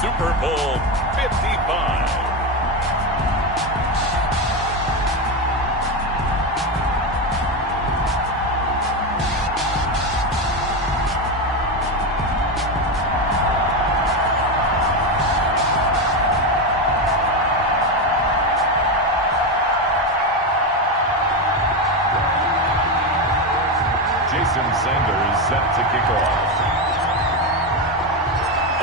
Super Bowl 55. Set to kick off.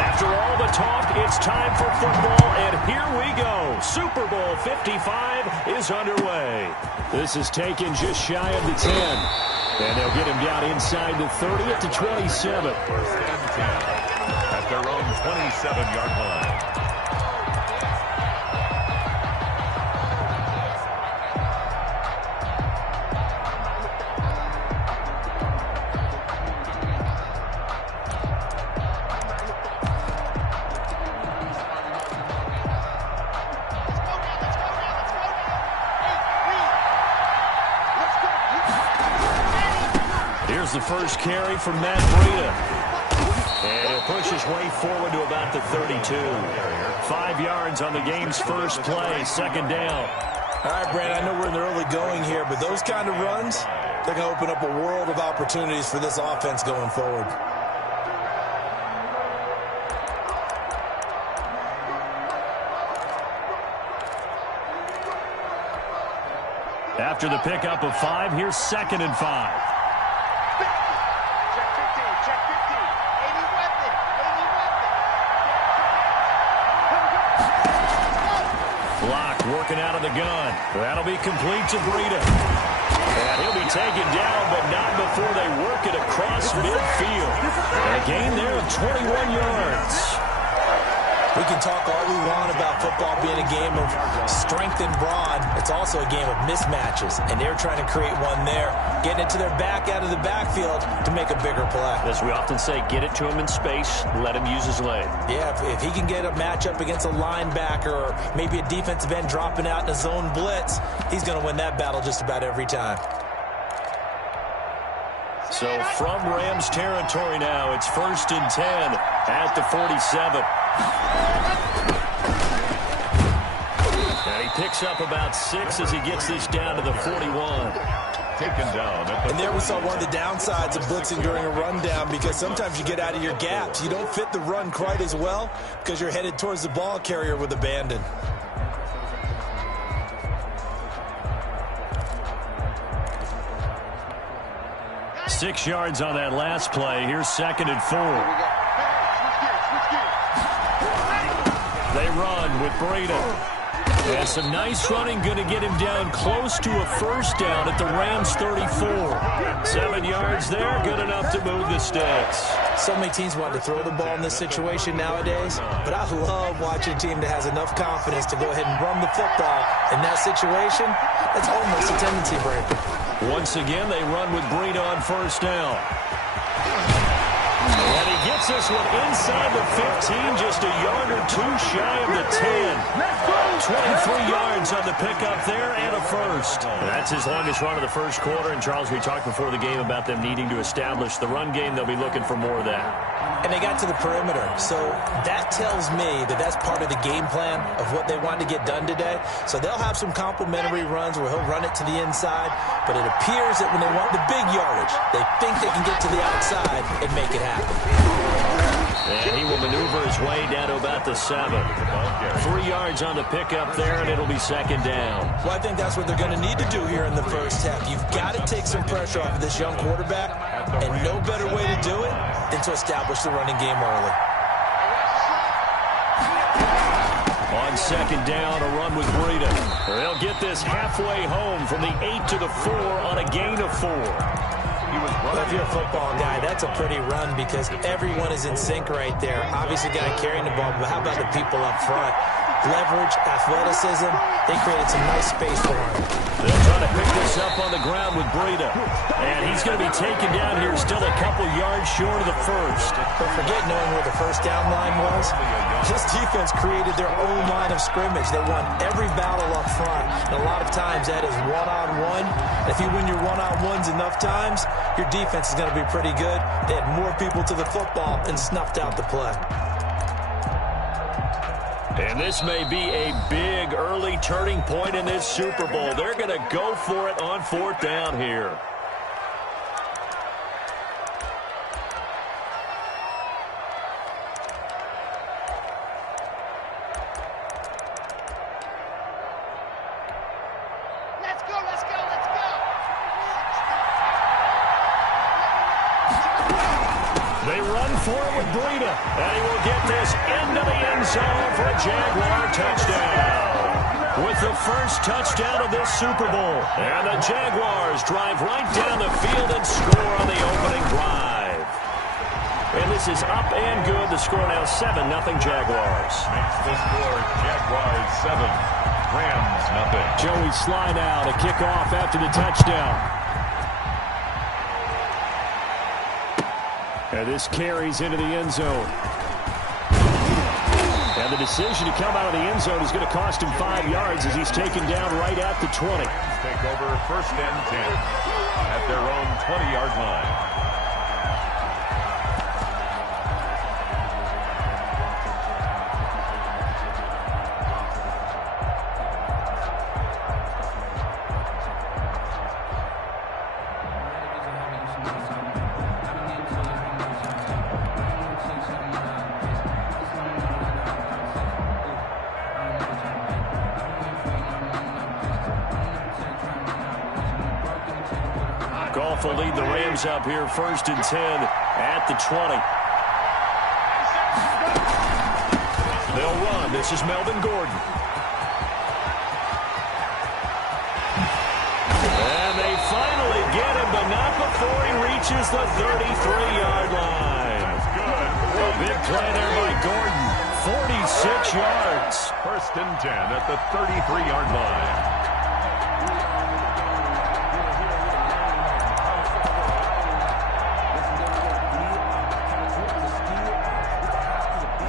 After all the talk, it's time for football, and here we go. Super Bowl 55 is underway. This is taken just shy of the 10. And they'll get him down inside the 30 at the 27. First and 10 at their own 27-yard line. The first carry from Matt Breida. And he'll push his way forward to about the 32. 5 yards on the game's first play, second down. All right, Brandon, I know we're in the early going here, but those kind of runs, they're going to open up a world of opportunities for this offense going forward. After the pickup of 5, here's 2nd and 5. Working out of the gun. That'll be complete to Breida. And he'll be taken down, but not before they work it across midfield. And a gain there of 21 yards. We can talk all we want about football being a game of strength and brawn. It's also a game of mismatches, and they're trying to create one there, getting it to their back out of the backfield to make a bigger play. As we often say, get it to him in space, let him use his leg. Yeah, if he can get a matchup against a linebacker or maybe a defensive end dropping out in a zone blitz, he's going to win that battle just about every time. So from Rams territory now, it's 1st and 10 at the 47. And he picks up about 6 as he gets this down to the 41. Taken down. And there we saw one of the downsides of blitzing during a rundown, because sometimes you get out of your gaps. You don't fit the run quite as well because you're headed towards the ball carrier with abandon. Six yards on that last play. Here's 2nd and 4. They run with Breida. And some nice running, going to get him down close to a first down at the Rams 34. 7 yards there, good enough to move the sticks. So many teams want to throw the ball in this situation nowadays, but I love watching a team that has enough confidence to go ahead and run the football. In that situation, it's almost a tendency breaker. Once again, they run with Breida on first down. And he gets this one inside the 15, just a yard or two shy of the 10. 23 yards on the pickup there and a first. That's his longest run of the first quarter. And, Charles, we talked before the game about them needing to establish the run game. They'll be looking for more of that. And they got to the perimeter. So that tells me that that's part of the game plan of what they want to get done today. So they'll have some complimentary runs where he'll run it to the inside. But it appears that when they want the big yardage, they think they can get to the outside and make it happen. And he will maneuver his way down to about the 7. 3 yards on the pickup there, and it'll be second down. Well, I think that's what they're going to need to do here in the first half. You've got to take some pressure off of this young quarterback, and no better way to do it than to establish the running game early. On second down, a run with Breida. They'll get this halfway home from the 8 to the 4 on a gain of 4. Well, if you're a football guy, that's a pretty run because everyone is in sync right there. Obviously, guy carrying the ball, but how about the people up front? Leverage, athleticism, they created some nice space for him. They'll try to pick this up on the ground with Breida. And he's going to be taken down here still a couple yards short of the first. But forget knowing where the first down line was. This defense created their own line of scrimmage. They won every battle up front. And a lot of times that is one-on-one. If you win your one-on-ones enough times, your defense is going to be pretty good. They had more people to the football and snuffed out the play. And this may be a big early turning point in this Super Bowl. They're going to go for it on 4th down here. They run for it with Breida, and he will get this into the end zone for a Jaguar touchdown. With the first touchdown of this Super Bowl, and the Jaguars drive right down the field and score on the opening drive. And this is up and good. The score now 7-0 Jaguars. Makes the score Jaguars 7, Rams 0. Joey Sly now to kick off after the touchdown. And this carries into the end zone. And the decision to come out of the end zone is going to cost him 5 yards as he's taken down right at the 20. Take over 1st and 10 at their own 20-yard line. Goff will lead the Rams up here 1st and 10 at the 20. They'll run. This is Melvin Gordon. And they finally get him, but not before he reaches the 33-yard line. That's good. A big play there by Gordon. 46 yards. 1st and 10 at the 33-yard line.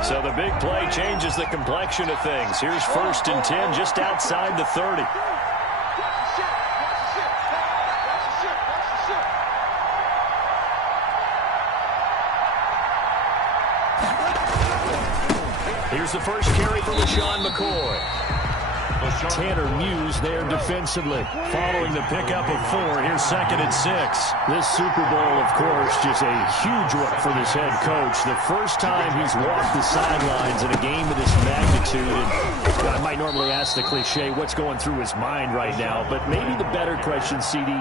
So the big play changes the complexion of things. Here's 1st and 10 just outside the 30. Here's the first carry for LaShawn McCoy. Tanner Muse there defensively. Following the pickup of 4, here's 2nd and 6. This Super Bowl, of course, just a huge one for this head coach. The first time he's walked the sidelines in a game of this magnitude. And I might normally ask the cliche, what's going through his mind right now? But maybe the better question, CD,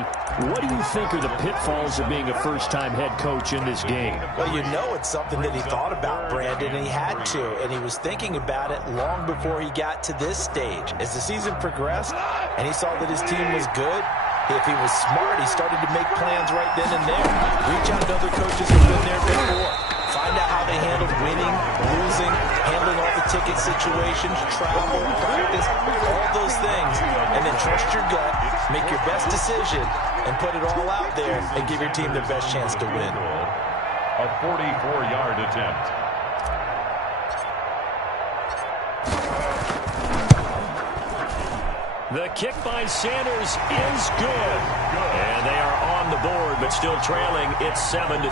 what do you think are the pitfalls of being a first-time head coach in this game? Well, you know it's something that he thought about, Brandon, and he had to. And he was thinking about it long before he got to this stage. As the season progressed and he saw that his team was good, if he was smart, he started to make plans right then and there. Reach out to other coaches who've been there before. Find out how they handled winning, losing, handling all the ticket situations, travel, practice, all those things. And then trust your gut, make your best decision, and put it all out there and give your team the best chance to win. A 44-yard attempt. The kick by Sanders is good. And they are on the board, but still trailing. It's 7-3.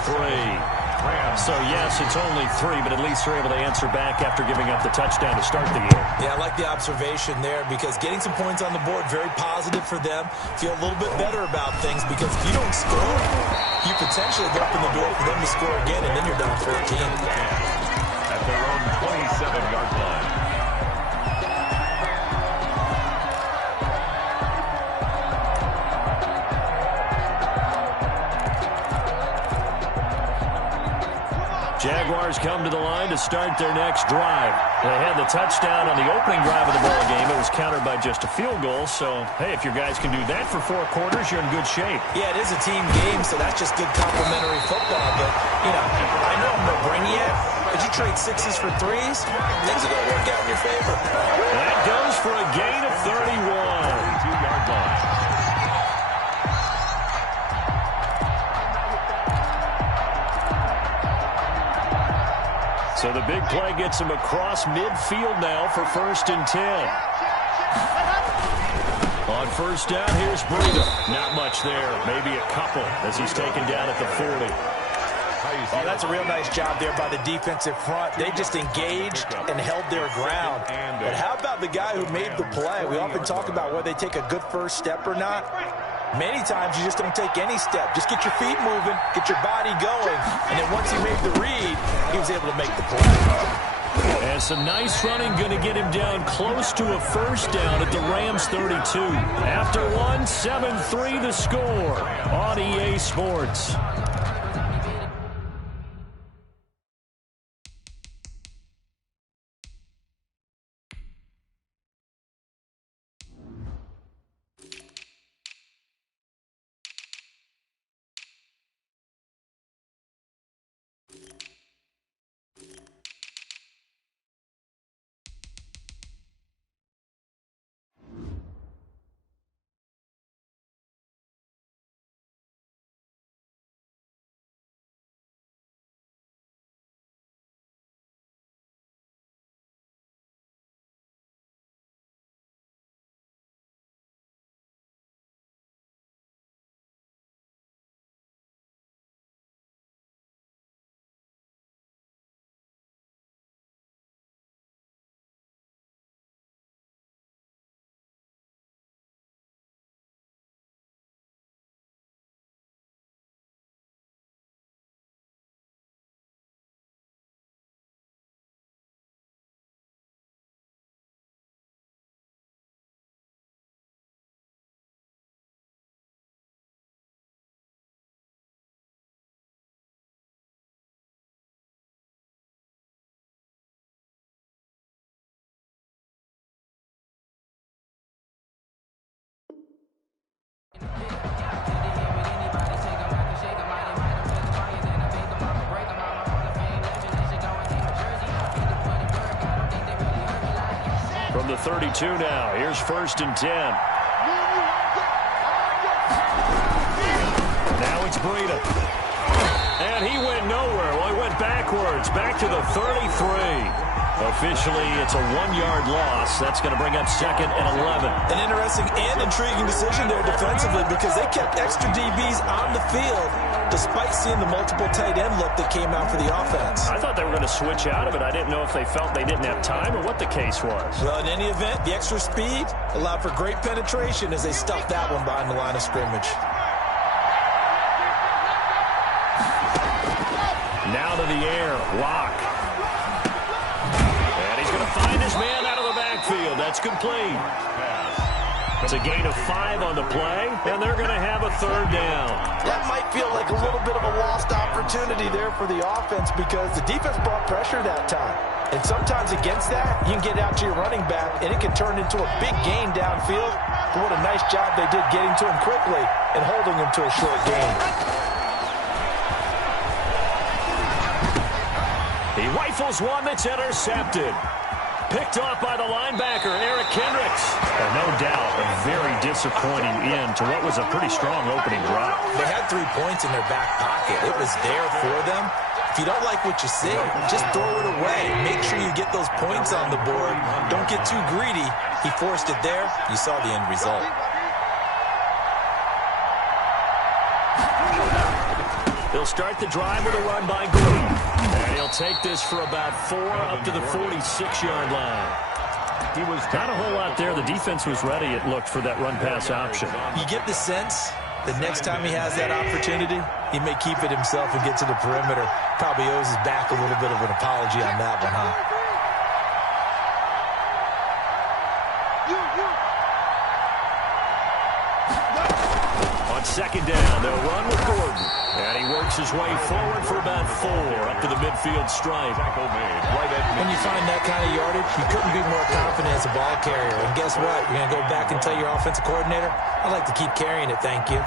So, yes, it's only 3, but at least they're able to answer back after giving up the touchdown to start the game. Yeah, I like the observation there because getting some points on the board, very positive for them. Feel a little bit better about things because if you don't score, you potentially open the door for them to score again, and then you're down 14. At their own 27-yard line. Jaguars come to the line to start their next drive. They had the touchdown on the opening drive of the ball game. It was countered by just a field goal. So, hey, if your guys can do that for 4 quarters, you're in good shape. Yeah, it is a team game, so that's just good complementary football. But, you know, I know I'm no brainiac, but you trade 6s for 3s, things are going to work out in your favor. That goes for a gain of 31. 32-yard line. So the big play gets him across midfield now for 1st and 10. On 1st down, here's Breida. Not much there, maybe a couple as he's taken down at the 40. Nice. Oh, that's a real nice job there by the defensive front. They just engaged and held their ground. But how about the guy who made the play? We often talk about whether they take a good first step or not. Many times you just don't take any step. Just get your feet moving, get your body going, and then once he made the read, he was able to make the play. And some nice running going to get him down close to a first down at the Rams 32. After one, 7-3 the score on EA Sports. From the 32 now, here's 1st and 10. Now it's Breida. And he went nowhere. Well, he went backwards, back to the 33. Officially, it's a 1-yard loss. That's going to bring up 2nd and 11. An interesting and intriguing decision there defensively because they kept extra DBs on the field despite seeing the multiple tight end look that came out for the offense. I thought they were going to switch out of it. I didn't know if they felt they didn't have time or what the case was. Well, in any event, the extra speed allowed for great penetration as they stuffed that one behind the line of scrimmage. Now to the air, Lock. And he's going to find his man out of the backfield. That's complete. It's a gain of 5 on the play, and they're going to have a 3rd down. That might feel like a little bit of a lost opportunity there for the offense because the defense brought pressure that time. And sometimes against that, you can get out to your running back, and it can turn into a big gain downfield. But what a nice job they did getting to him quickly and holding him to a short gain. He rifles one that's intercepted. Picked off by the linebacker, Eric Kendricks. And no doubt, a very disappointing end to what was a pretty strong opening drive. They had 3 points in their back pocket. It was there for them. If you don't like what you see, just throw it away. Make sure you get those points on the board. Don't get too greedy. He forced it there. You saw the end result. They'll start the drive with a run by Green. And he'll take this for about 4 up to the 46-yard line. He was not a whole lot there. The defense was ready, it looked, for that run-pass option. You get the sense that next time he has that opportunity, he may keep it himself and get to the perimeter. Probably owes his back a little bit of an apology on that one, huh? On 2nd down, they'll run with Gordon. And he works his way forward for about 4 up to the midfield stripe. When you find that kind of yardage, you couldn't be more confident as a ball carrier. And guess what? You're going to go back and tell your offensive coordinator, I'd like to keep carrying it, thank you.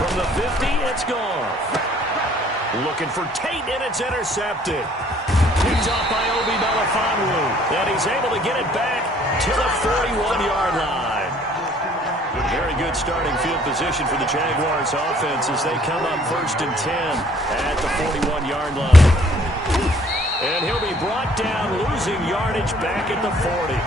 From the 50, it's gone. Looking for Tate, and it's intercepted. Picked off by Obi Melifonwu, and he's able to get it back to the 41-yard line. Very good starting field position for the Jaguars offense as they come up 1st and 10 at the 41-yard line. And he'll be brought down, losing yardage back at the 40.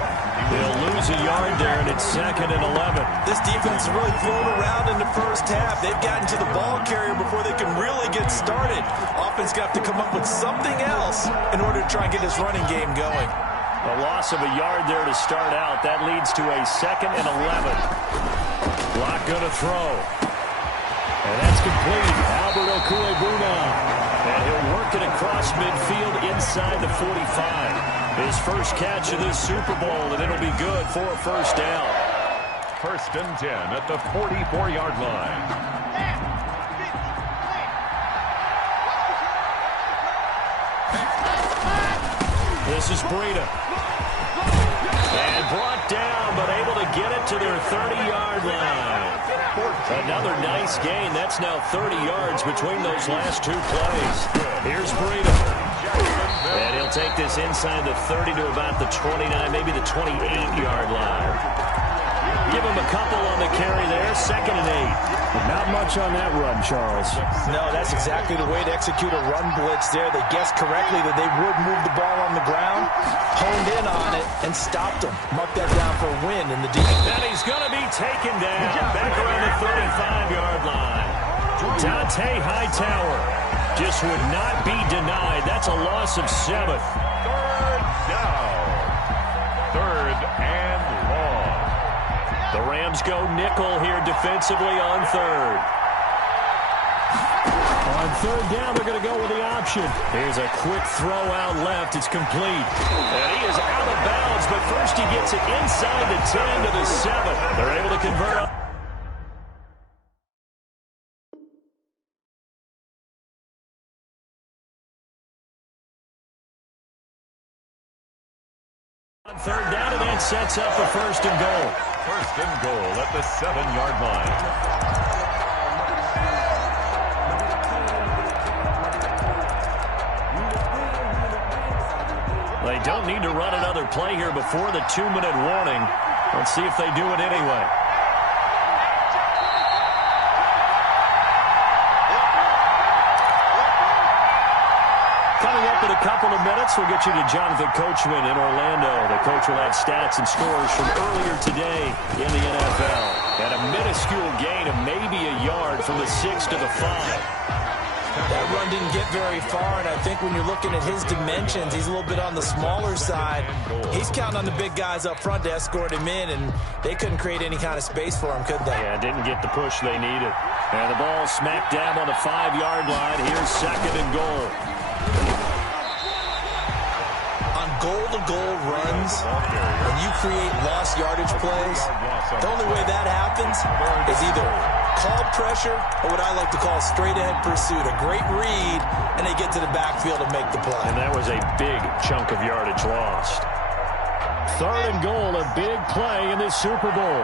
They'll lose a yard there, and it's 2nd and 11. This defense is really thrown around in the first half. They've gotten to the ball carrier before they can really get started. Offense got to come up with something else in order to try and get this running game going. A loss of a yard there to start out. That leads to a 2nd and 11. Block going to throw. And that's complete. Albert ohhwe. And he'll work it across midfield inside the 45. His first catch of this Super Bowl, and it'll be good for a first down. 1st and 10 at the 44-yard line. This is Breida. And brought down, but able to get it to their 30-yard line. Another nice gain. That's now 30 yards between those last two plays. Here's Breida. And he'll take this inside the 30 to about the 29, maybe the 28-yard line. Give him a couple on the carry there. 2nd and 8. Not much on that run, Charles. No, that's exactly the way to execute a run blitz there. They guessed correctly that they would move the ball on the ground, honed in on it, and stopped them. Marked that down for a win in the defense. And he's going to be taken down back around the 35-yard line. Dante Hightower just would not be denied. That's a loss of 7. 3rd down. 3rd and long. The Rams go nickel here defensively on 3rd. On 3rd down, they're going to go with the option. Here's a quick throw out left. It's complete. And he is out of bounds, but first he gets it inside the 10 to the 7. They're able to convert. On 3rd down, and that sets up a 1st and goal. 1st and goal at the 7-yard line. They don't need to run another play here before the 2-minute warning. Let's see if they do it anyway. Coming up in a couple of minutes, we'll get you to Jonathan Coachman in Orlando. The coach will have stats and scores from earlier today in the NFL. And a minuscule gain of maybe a yard from the 6 to the 5. That run didn't get very far, and I think when you're looking at his dimensions, he's a little bit on the smaller side. He's counting on the big guys up front to escort him in, and they couldn't create any kind of space for him, could they? Yeah, didn't get the push they needed. And the ball smack dab on the 5-yard line. Here's 2nd and goal. On goal-to-goal runs, when you create lost yardage plays, the only way that happens is either called pressure or what I like to call straight-ahead pursuit. A great read, and they get to the backfield and make the play. And that was a big chunk of yardage lost. 3rd and goal, a big play in this Super Bowl.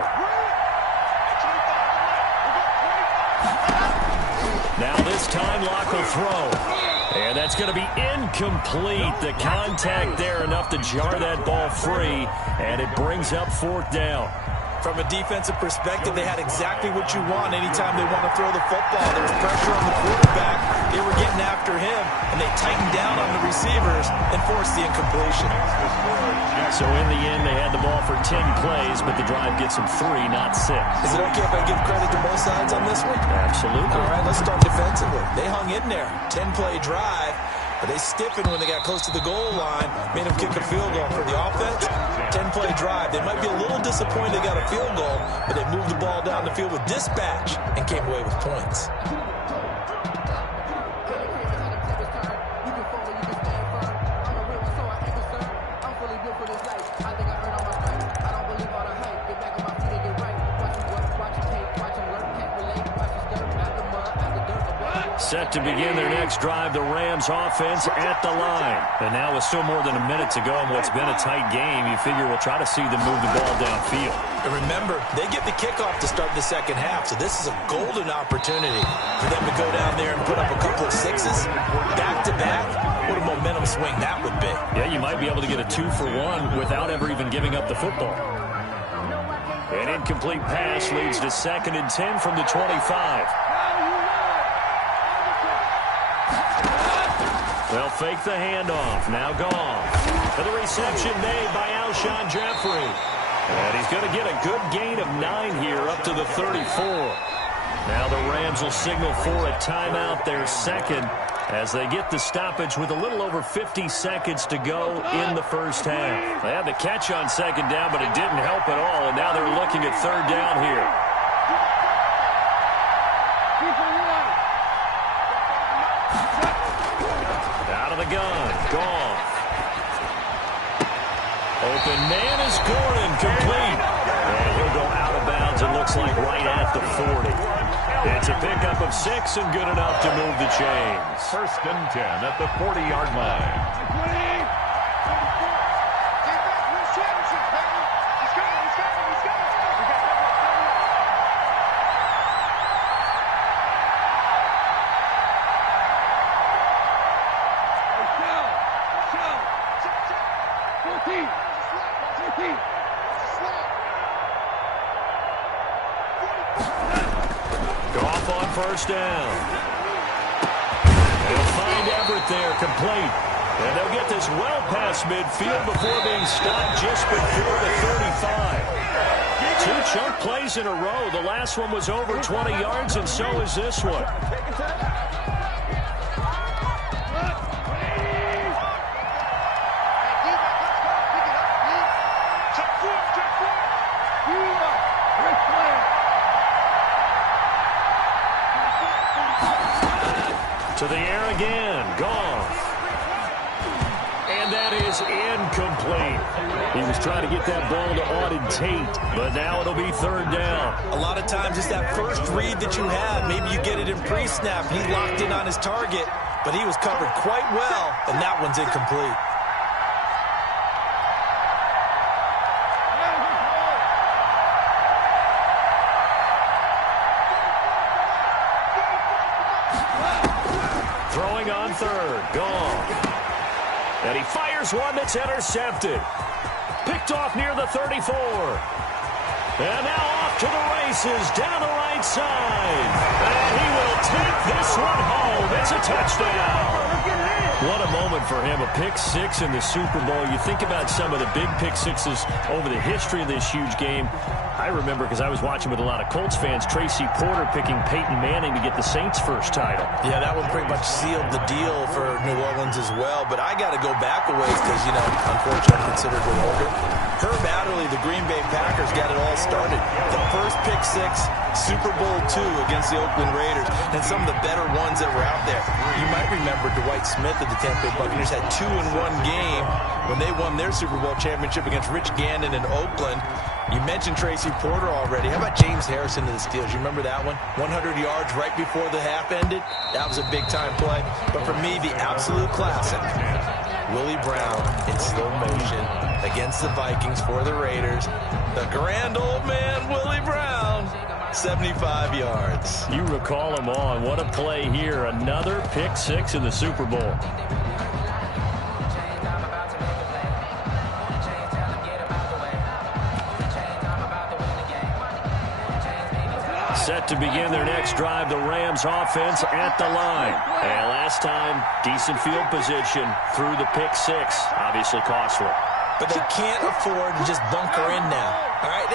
Now this time, Locke will throw. And that's going to be incomplete. The contact there enough to jar that ball free, and it brings up 4th down. From a defensive perspective, they had exactly what you want anytime they want to throw the football. There was pressure on the quarterback. They were getting after him, and they tightened down on the receivers and forced the incompletion. So in the end, they had the ball for 10 plays, but the drive gets them 3, not 6. Is it okay if I give credit to both sides on this one? Absolutely. All right, let's start defensively. They hung in there. 10-play drive. But they stiffened when they got close to the goal line, made them kick a field goal. For the offense, 10-play drive. They might be a little disappointed they got a field goal, but they moved the ball down the field with dispatch and came away with points. Set to begin their next drive, the Rams offense at the line. And now with still more than a minute to go in what's been a tight game, you figure we'll try to see them move the ball downfield. And remember, they get the kickoff to start the second half, so this is a golden opportunity for them to go down there and put up a couple of sixes back-to-back. What a momentum swing that would be. Yeah, you might be able to get a 2-for-1 without ever even giving up the football. An incomplete pass leads to 2nd and 10 from the 25. They'll fake the handoff. Now Goff. For the reception made by Alshon Jeffrey. And he's going to get a good gain of 9 here up to the 34. Now the Rams will signal for a timeout, their second, as they get the stoppage with a little over 50 seconds to go in the first half. They had the catch on second down, but it didn't help at all, and now they're looking at third down here. Out of the gun, Goff. Open man is Gordon, complete. And he'll go out of bounds, it looks like right at the 40. It's a pickup of 6 and good enough to move the chains. 1st and 10 at the 40-yard line. Goff on first down. They'll find Everett there, complete. And they'll get this well past midfield before being stopped just before the 35. 2 chunk plays in a row. The last one was over 20 yards, and so is this one. To the air again, Goff. And that is incomplete. He was trying to get that ball to Auden Tate, but now it'll be third down. A lot of times it's that first read that you have. Maybe you get it in pre-snap. He locked in on his target, but he was covered quite well, and that one's incomplete. Throwing on third, Goff. And he fires one that's intercepted. Picked off near the 34. And now off to the races down the right side. And he will take this one home. It's a touchdown. What a moment for him, a pick 6 in the Super Bowl. You think about some of the big pick 6s over the history of this huge game. I remember, because I was watching with a lot of Colts fans, Tracy Porter picking Peyton Manning to get the Saints' first title. Yeah, that one pretty much sealed the deal for New Orleans as well. But I got to go back a ways because, you know, unfortunately considered we're older. Herb Adderley, the Green Bay Packers, got it all started. The first pick 6, Super Bowl II against the Oakland Raiders, and some of the better ones that were out there. You might remember Dwight Smith of the Tampa Bay Buccaneers had 2 in one game when they won their Super Bowl championship against Rich Gannon in Oakland. You mentioned Tracy Porter already. How about James Harrison of the Steelers? You remember that one? 100 yards right before the half ended. That was a big-time play. But for me, the absolute classic, Willie Brown in slow motion against the Vikings for the Raiders. The grand old man, Willie Brown, 75 yards. You recall him on. What a play here. Another pick 6 in the Super Bowl. Set to begin their next drive, the Rams offense at the line. And last time, decent field position through the pick 6. Obviously costly. But they can't afford to just bunker in now. All right,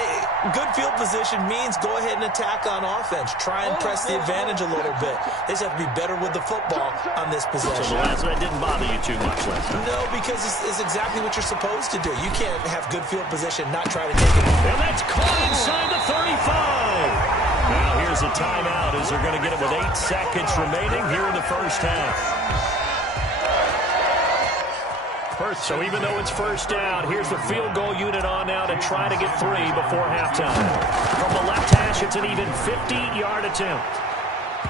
good field position means go ahead and attack on offense. Try and press the advantage a little bit. They just have to be better with the football on this possession. So the last one didn't bother you too much last time. No, because it's exactly what you're supposed to do. You can't have good field position, not try to take it. And that's caught inside the 35. Now here's a timeout as they're going to get it with 8 seconds remaining here in the first half. So even though it's first down, here's the field goal unit on now to try to get 3 before halftime. From the left hash, it's an even 50-yard attempt.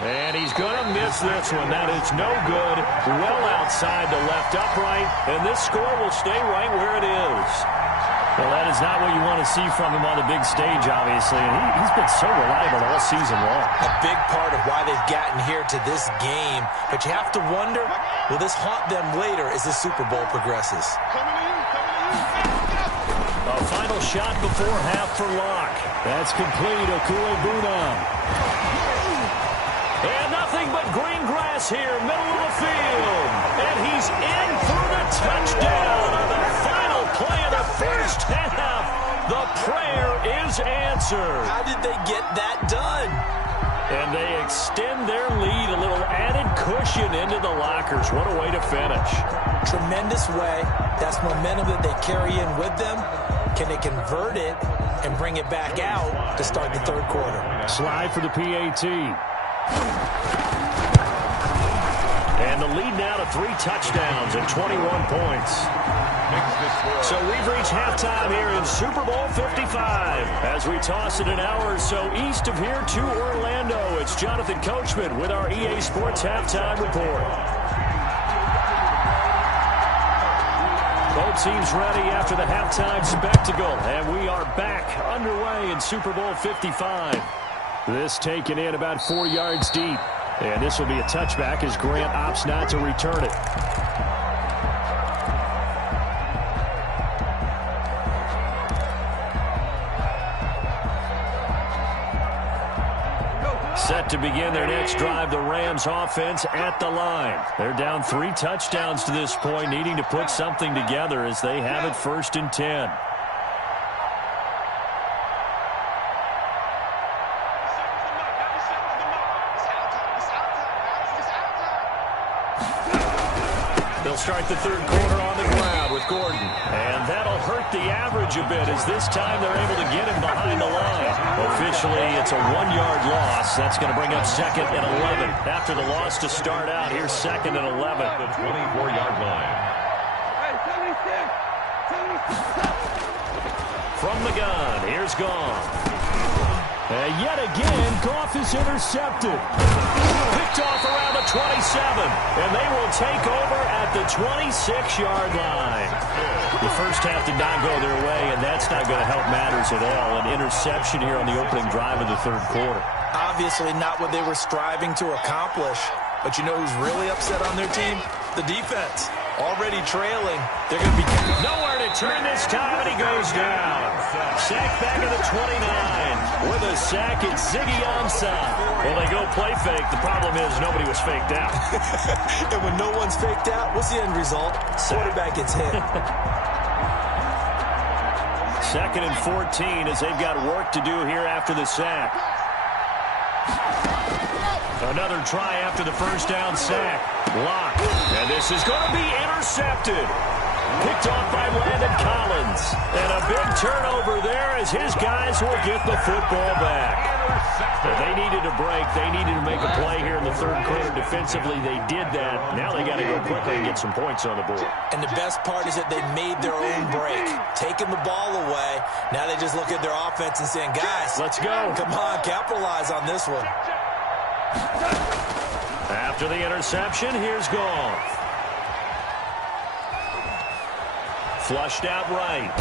And he's going to miss this one. That is no good. Well outside the left upright. And this score will stay right where it is. Well, that is not what you want to see from him on the big stage, obviously. And he's been so reliable all season long. A big part of why they've gotten here to this game. But you have to wonder, will this haunt them later as the Super Bowl progresses? A final shot before half for Locke. That's complete. Ohhwe. And nothing nothing but green grass here, middle of the field. And he's in for the touchdown on the final play of the first half. The prayer is answered. How did they get that done? And they extend their lead, a little added cushion into the lockers. What a way to finish. Tremendous way. That's momentum that they carry in with them. Can they convert it and bring it back out to start the third quarter? Slide for the PAT. And the lead now to 3 touchdowns and 21 points. So we've reached halftime here in Super Bowl 55. As we toss it an hour or so east of here to Orlando, it's Jonathan Coachman with our EA Sports Halftime Report. Both teams ready after the halftime spectacle, and we are back underway in Super Bowl 55. This taken in about 4 yards deep. And this will be a touchback as Grant opts not to return it. Set to begin their next drive, the Rams offense at the line. They're down 3 touchdowns to this point, needing to put something together as they have it 1st and 10. They'll start the third quarter on the ground with Gordon. And that'll hurt the average a bit as this time they're able to get him behind the line. Officially, it's a 1-yard loss. That's going to bring up 2nd and 11. After the loss to start out, here's 2nd and 11. The 24-yard line. From the gun, here's Goff. And yet again, Goff is intercepted. Picked off around the 27, and they will take over at the 26-yard line. The first half did not go their way, and that's not going to help matters at all. An interception here on the opening drive of the third quarter. Obviously not what they were striving to accomplish. But you know who's really upset on their team? The defense. Already trailing. They're going to be nowhere to turn this time, and he goes down. Sack back at the 29. With a sack, it's Ziggy Ansah. Well, they go play fake. The problem is nobody was faked out. And when no one's faked out, what's the end result? Quarterback gets hit. 2nd and 14 as they've got work to do here after the sack. Another try after the first down sack. Locked. And this is going to be intercepted. Picked off by Landon Collins. And a big turnover there as his guys will get the football back. They needed a break. They needed to make a play here in the third quarter defensively. They did that. Now they got to go quickly and get some points on the board. And the best part is that they made their own break. Taking the ball away. Now they just look at their offense and saying, guys, let's go. Come on, capitalize on this one. After the interception, here's Goff. Flushed out right.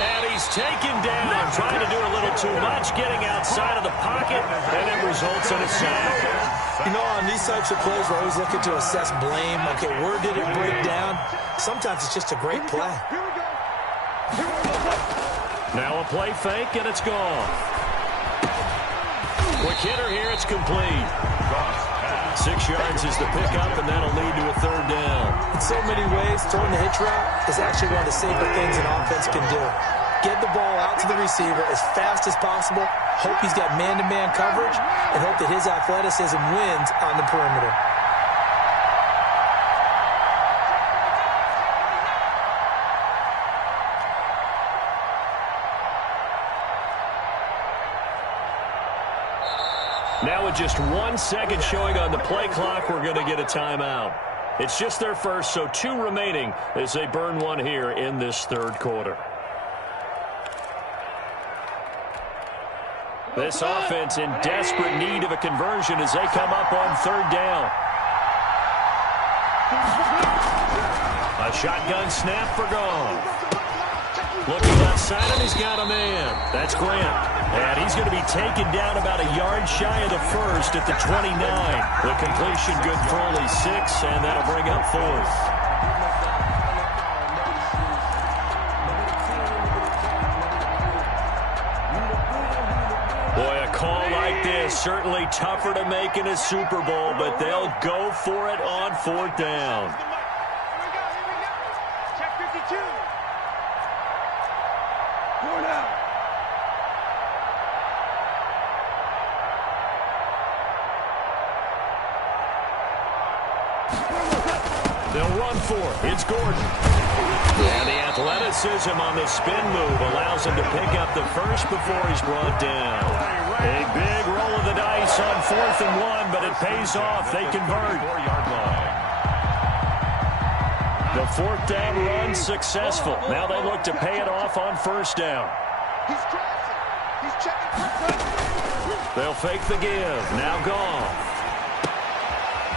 And he's taken down, trying to do a little too much, getting outside of the pocket, and it results in a sack. You know, on these types of plays, we're always looking to assess blame. Okay, where did it break down? Sometimes it's just a great play. Now a play fake, and it's gone. Quick hitter here, it's complete. 6 yards is the pickup, and that'll lead to a third down. In so many ways, throwing the hitch route is actually one of the safer things an offense can do. Get the ball out to the receiver as fast as possible, hope he's got man-to-man coverage, and hope that his athleticism wins on the perimeter. Now with just 1 second showing on the play clock, we're going to get a timeout. It's just their first, so 2 remaining as they burn one here in this third quarter. This offense in desperate need of a conversion as they come up on third down. A shotgun snap for Goff. Looking outside him, he's got a man. That's Grant. And he's going to be taken down about a yard shy of the first at the 29. The completion good for only 6, and that'll bring up 4th. Boy, a call like like this. Certainly tougher to make in a Super Bowl, but they'll go for it on 4th down. Check 52. 4 down. They'll run for it. It's Gordon. And the athleticism on the spin move allows him to pick up the first before he's brought down. A big roll of the dice on 4th and 1, but it pays off. They convert. 4-yard line. The 4th down run successful. Now they look to pay it off on 1st down. He's crossing. He's checking. They'll fake the give. Now gone.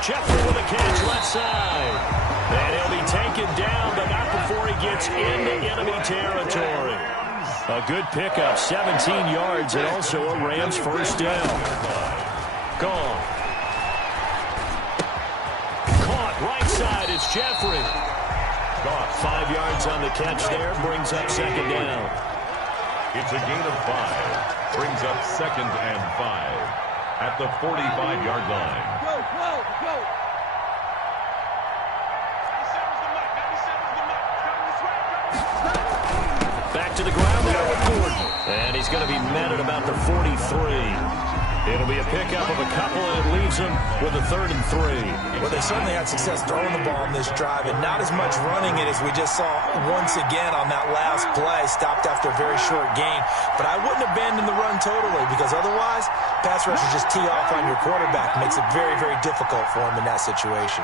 Jeffrey with a catch left side. And he'll be taken down, but not before he gets into enemy territory. A good pickup, 17 yards, and also a Rams 1st down. Gone. Caught right side. It's Jeffrey. Caught 5 yards on the catch there. Brings up 2nd down. It's a gain of 5. Brings up 2nd and 5 at the 45-yard line. Go, go, go. Back to the ground there with Gordon. And he's going to be met at about the 43. It'll be a pickup of a couple, and it leaves him with a 3rd and 3. Well, they certainly had success throwing the ball in this drive, and not as much running it as we just saw once again on that last play. Stopped after a very short gain. But I wouldn't abandon the run totally, because otherwise, pass rushers just tee off on your quarterback. Makes it very, very difficult for him in that situation.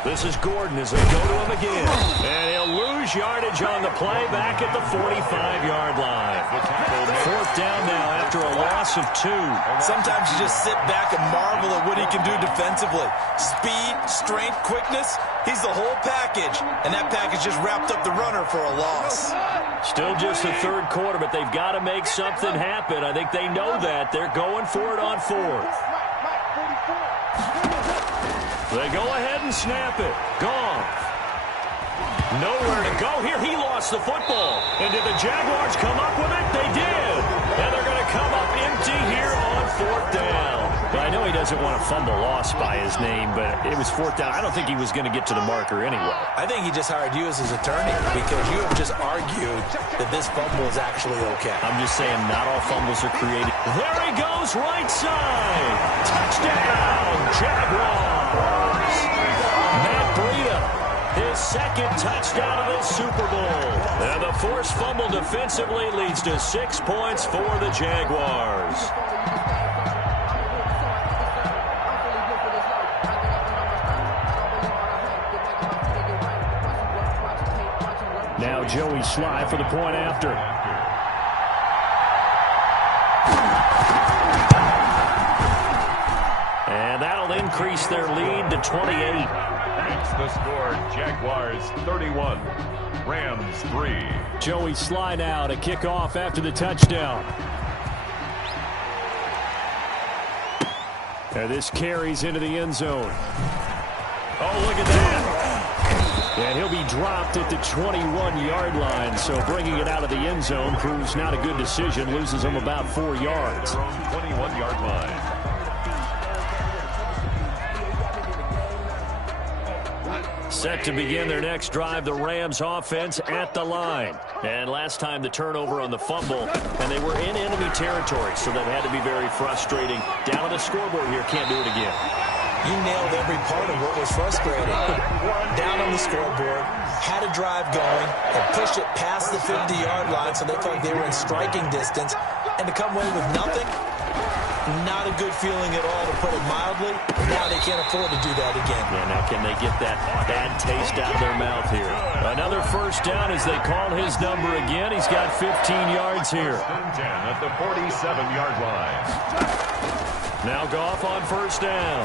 This is Gordon as they go to him again. And he'll lose yardage on the play back at the 45-yard line. 4th down now after a loss of 2. Sometimes you just sit back and marvel at what he can do defensively. Speed, strength, quickness, he's the whole package. And that package just wrapped up the runner for a loss. Still just the 3rd quarter, but they've got to make something happen. I think they know that. They're going for it on 4th. They go ahead and snap it. Gone. Nowhere to go here. He lost the football. And did the Jaguars come up with it? They did. And they're going to come up empty here on 4th down. Well, I know he doesn't want a fumble lost by his name, but it was 4th down. I don't think he was going to get to the marker anyway. I think he just hired you as his attorney because you have just argued that this fumble is actually okay. I'm just saying not all fumbles are created. There he goes, right side. Touchdown, Jaguars. Matt Breida, his 2nd touchdown of the Super Bowl. And the forced fumble defensively leads to 6 points for the Jaguars. Now Joey Sly for the point after. And that'll increase their lead to 28. That's the score. Jaguars 31. Rams 3. Joey Sly now to kick off after the touchdown. And this carries into the end zone. Oh, look at that. And he'll be dropped at the 21-yard line, so bringing it out of the end zone proves not a good decision. Loses him about 4 yards. 21-yard line. Set to begin their next drive, the Rams offense at the line. And last time the turnover on the fumble, and they were in enemy territory, so that had to be very frustrating. Down on the scoreboard here, can't do it again. You nailed every part of what was frustrating. Down on the scoreboard, had a drive going, and pushed it past the 50-yard line so they felt like they were in striking distance, and to come away with nothing, not a good feeling at all, to put it mildly. Now they can't afford to do that again. Yeah, now can they get that bad taste out of their mouth here? Another 1st down as they call his number again. He's got 15 yards here. 10 at the 47-yard line. Now Goff on 1st down.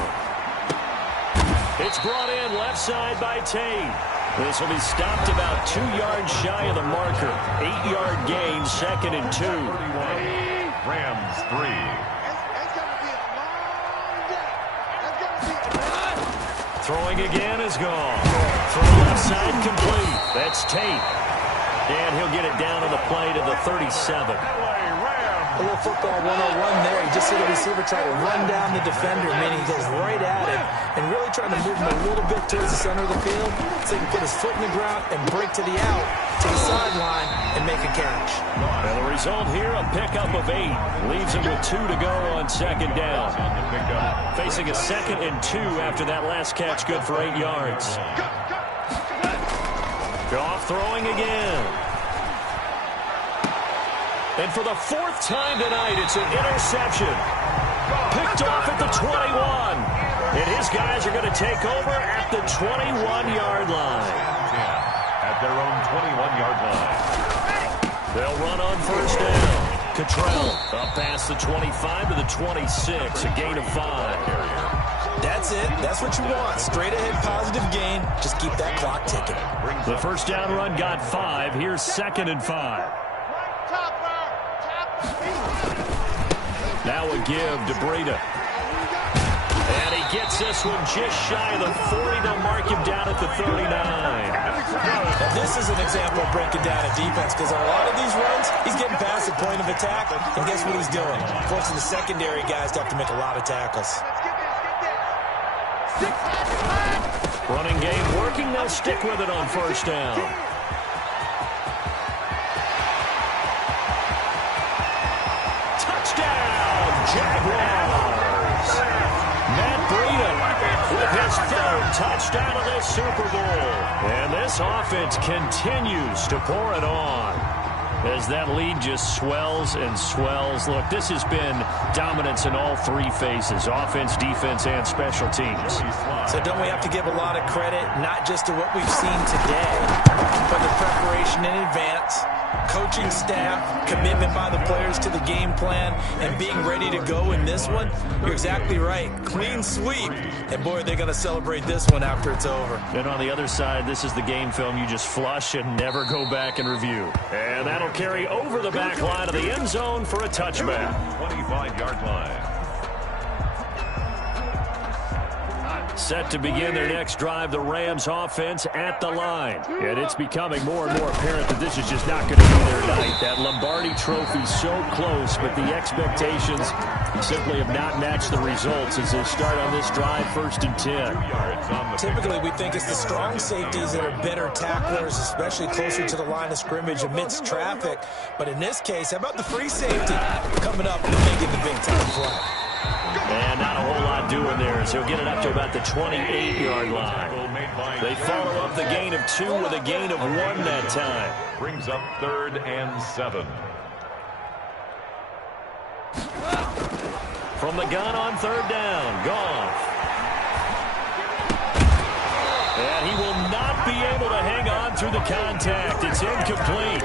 It's brought in left side by Tate. This will be stopped about 2 yards shy of the marker. 8-yard gain, 2nd and 2. Rams 3. Throwing again is gone. Throw left side complete. That's Tate. And he'll get it down on the play to the 37. LA Rams A little football 101 there. You just see the receiver try to run down the defender, meaning he goes right at him and really trying to move him a little bit towards the center of the field so he can put his foot in the ground and break to the out, to the sideline, and make a catch. And the result here, a pickup of 8. Leaves him with 2 to go on second down. Facing a 2nd and 2 after that last catch, good for 8 yards. Goff throwing again. And for the 4th time tonight, it's an interception. Picked off at the 21. And his guys are going to take over at the 21-yard line. At their own 21-yard line. They'll run on first down. Cottrell up past the 25 to the 26, a gain of 5. That's it. That's what you want. Straight ahead positive gain. Just keep that clock ticking. The first down run got 5. Here's 2nd and 5. Now a give to Breida. And he gets this one just shy of the 40. They'll mark him down at the 39. Now this is an example of breaking down a defense because on a lot of these runs, he's getting past the point of attack, and guess what he's doing? Forcing the secondary guys to have to make a lot of tackles. Running game working. They'll stick with it on first down. Touchdown, Jaguars. Matt Breida with his 3rd touchdown of this Super Bowl. And this offense continues to pour it on as that lead just swells and swells. Look, this has been dominance in all 3 phases, offense, defense, and special teams. So don't we have to give a lot of credit, not just to what we've seen today, but the preparation in advance, coaching staff, commitment by the players to the game plan, and being ready to go in this one? You're exactly right. Clean sweep. And, boy, they're going to celebrate this one after it's over. And on the other side, this is the game film you just flush and never go back and review. And that'll carry over the back line of the end zone for a touchback. 25-yard line. Set to begin their next drive, the Rams offense at the line. And it's becoming more and more apparent that this is just not going to be their night. That Lombardi trophy so close, but the expectations simply have not matched the results as they start on this drive, 1st and 10. Typically, we think it's the strong safeties that are better tacklers, especially closer to the line of scrimmage amidst traffic. But in this case, how about the free safety coming up and making the big-time play? And not a whole lot doing there, as he'll get it up to about the 28-yard line. They follow up the gain of 2 with a gain of 1 that time. Brings up 3rd and 7. From the gun on 3rd down, Goff. And he will not be able to hang on through the contact. It's incomplete.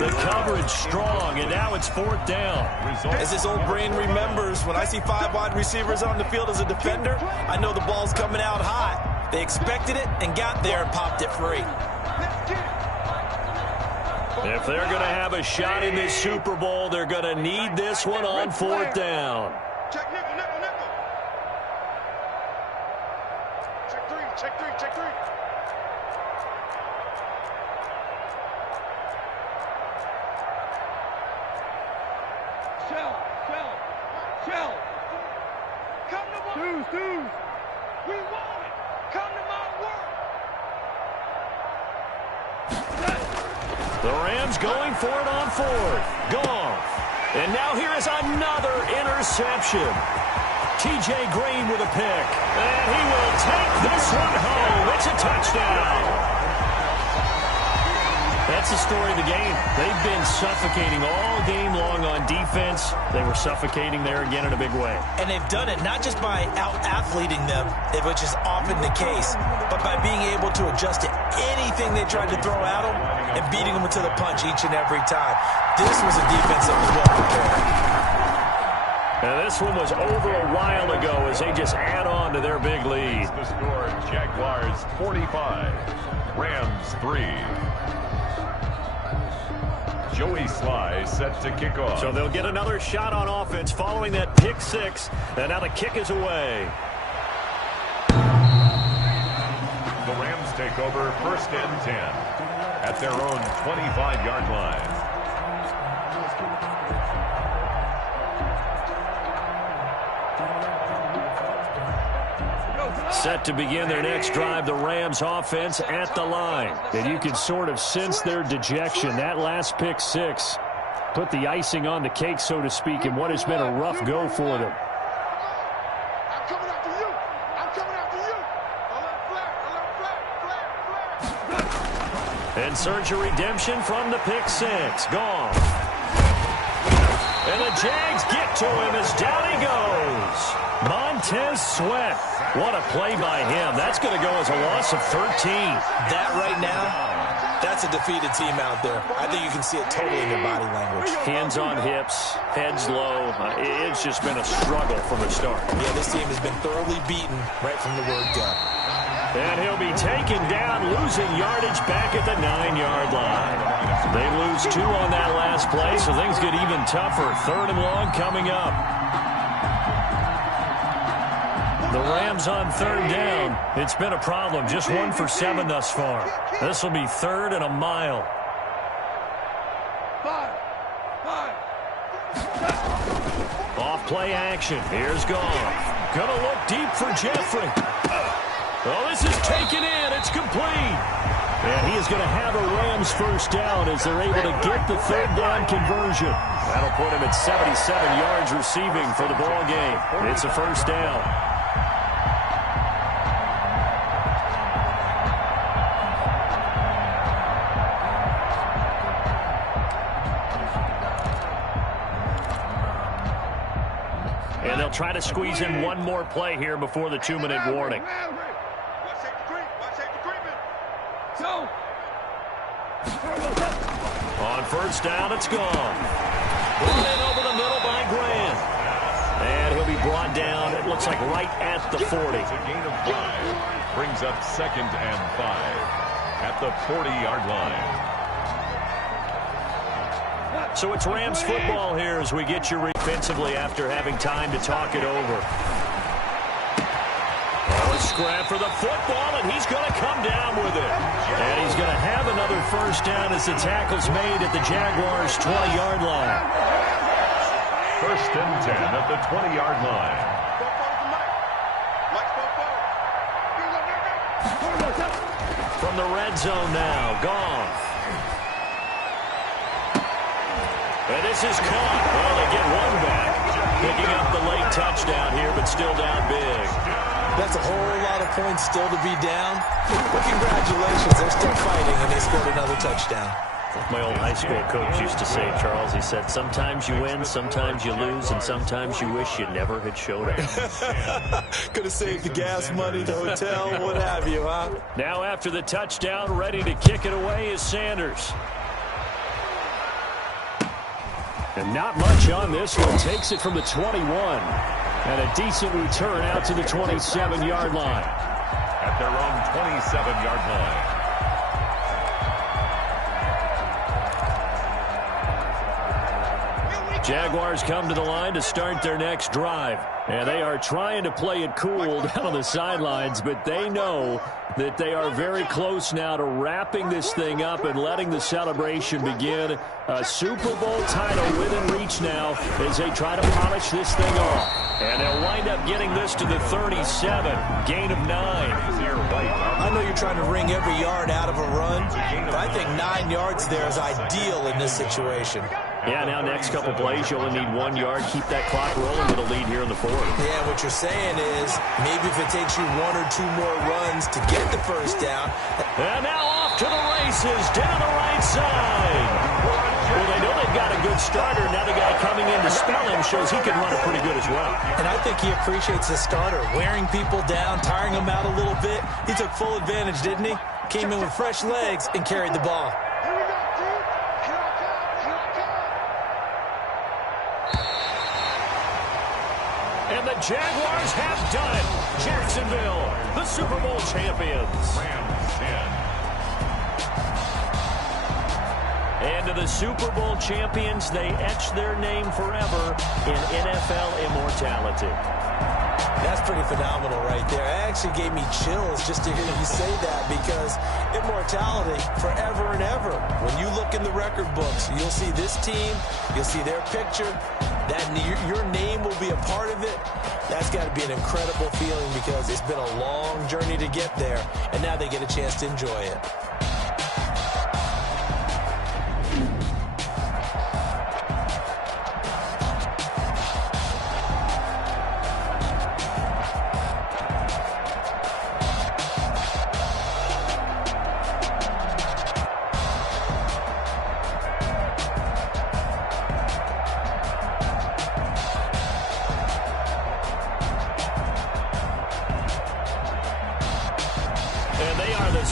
The coverage strong, and now it's 4th down. As his old brain remembers, when I see 5 wide receivers on the field as a defender, I know the ball's coming out hot. They expected it and got there and popped it free. If they're going to have a shot in this Super Bowl, they're going to need this one on 4th down. Check nickel, nickel, nickel. Check 3, check 3, check 3. Shell. Come to my work. We want it. Come to my work. The Rams going for it on 4th. Goff. And now here is another interception. T.J. Green with a pick. And he will take this one home. It's a touchdown. That's the story of the game. They've been suffocating all game long on defense. They were suffocating there again in a big way. And they've done it not just by out-athleting them, which is often the case, but by being able to adjust to anything they tried to throw at them and beating them to the punch each and every time. This was a defense that was well prepared. And this one was over a while ago as they just add on to their big lead. The score, Jaguars 45, Rams 3. Joey Sly set to kick off. So they'll get another shot on offense following that pick 6. And now the kick is away. The Rams take over 1st and 10 at their own 25-yard line. Set to begin their next drive, the Rams offense at the line. And you can sort of sense their dejection. That last pick six put the icing on the cake, so to speak, in what has been a rough go for them. I'm coming after you. I'm coming after you. And search a redemption from the pick six. Gone. And the Jags get to him as down he goes. Montez Sweat. What a play by him. That's going to go as a loss of 13. That right now, that's a defeated team out there. I think you can see it totally in their body language. Hands on hips, heads low. It's just been a struggle from the start. Yeah, this team has been thoroughly beaten right from the word go. And he'll be taken down, losing yardage back at the 9-yard line. They lose 2 on that last play, so things get even tougher. 3rd and long coming up. The Rams on 3rd down. It's been a problem. Just 1 for 7 thus far. This will be 3rd and a mile. 5. Off play action. Here's Goff. Gonna look deep for Jeffrey. Oh, this is taken in. It's complete. And he is going to have a Rams first down as they're able to get the 3rd down conversion. That'll put him at 77 yards receiving for the ball game. It's a first down. And they'll try to squeeze in one more play here before the 2-minute warning. On first down, it's gone. Run in over the middle by Grant. And he'll be brought down, it looks like right at the 40. It's a gain of 5. Brings up 2nd and 5 at the 40-yard line. So it's Rams football here as we get you defensively after having time to talk it over. Oh, a scrap for the football, and he's going to come down with it. And he's going to have another first down as the tackle's made at the Jaguars' 20-yard line. 1st and 10 at the 20-yard line. From the red zone now, Goff. And this is caught. Well, they get one back. Picking up the late touchdown here, but still down big. That's a whole lot of points still to be down. But congratulations, they're still fighting, and they scored another touchdown. My old high school coach used to say, Charles, he said, sometimes you win, sometimes you lose, and sometimes you wish you never had showed up. Could have saved the gas money, the hotel, what have you, huh? Now after the touchdown, ready to kick it away is Sanders. And not much on this one. Takes it from the 21. And a decent return out to the 27-yard line. At their own 27-yard line. Jaguars come to the line to start their next drive. And they are trying to play it cool down on the sidelines, but they know that they are very close now to wrapping this thing up and letting the celebration begin. A Super Bowl title within reach now as they try to polish this thing off. And they'll wind up getting this to the 37. Gain of 9. I know you're trying to wring every yard out of a run, but I think 9 yards there is ideal in this situation. Yeah, now next couple plays, you only need 1 yard. Keep that clock rolling with a lead here in the 4th. Yeah, what you're saying is maybe if it takes you 1 or 2 more runs to get the first down. And now off to the races down the right side. Well, they know they've got a good starter. Now the guy coming in to spell him shows he can run it pretty good as well. And I think he appreciates the starter, wearing people down, tiring them out a little bit. He took full advantage, didn't he? Came in with fresh legs and carried the ball. And the Jaguars have done it. Jacksonville, the Super Bowl champions. Rams 10. And to the Super Bowl champions, they etch their name forever in NFL immortality. That's pretty phenomenal right there. It actually gave me chills just to hear you say that, because immortality forever and ever. When you look in the record books, you'll see this team, you'll see their picture, your name will be a part of it. That's got to be an incredible feeling because it's been a long journey to get there, and now they get a chance to enjoy it.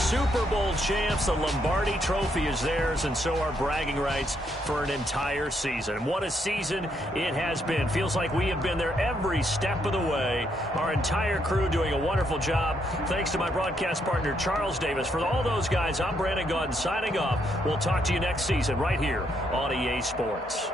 Super Bowl champs. The Lombardi Trophy is theirs, and so are bragging rights for an entire season. What a season it has been. Feels like we have been there every step of the way. Our entire crew doing a wonderful job. Thanks to my broadcast partner, Charles Davis. For all those guys, I'm Brandon Gaudin signing off. We'll talk to you next season right here on EA Sports.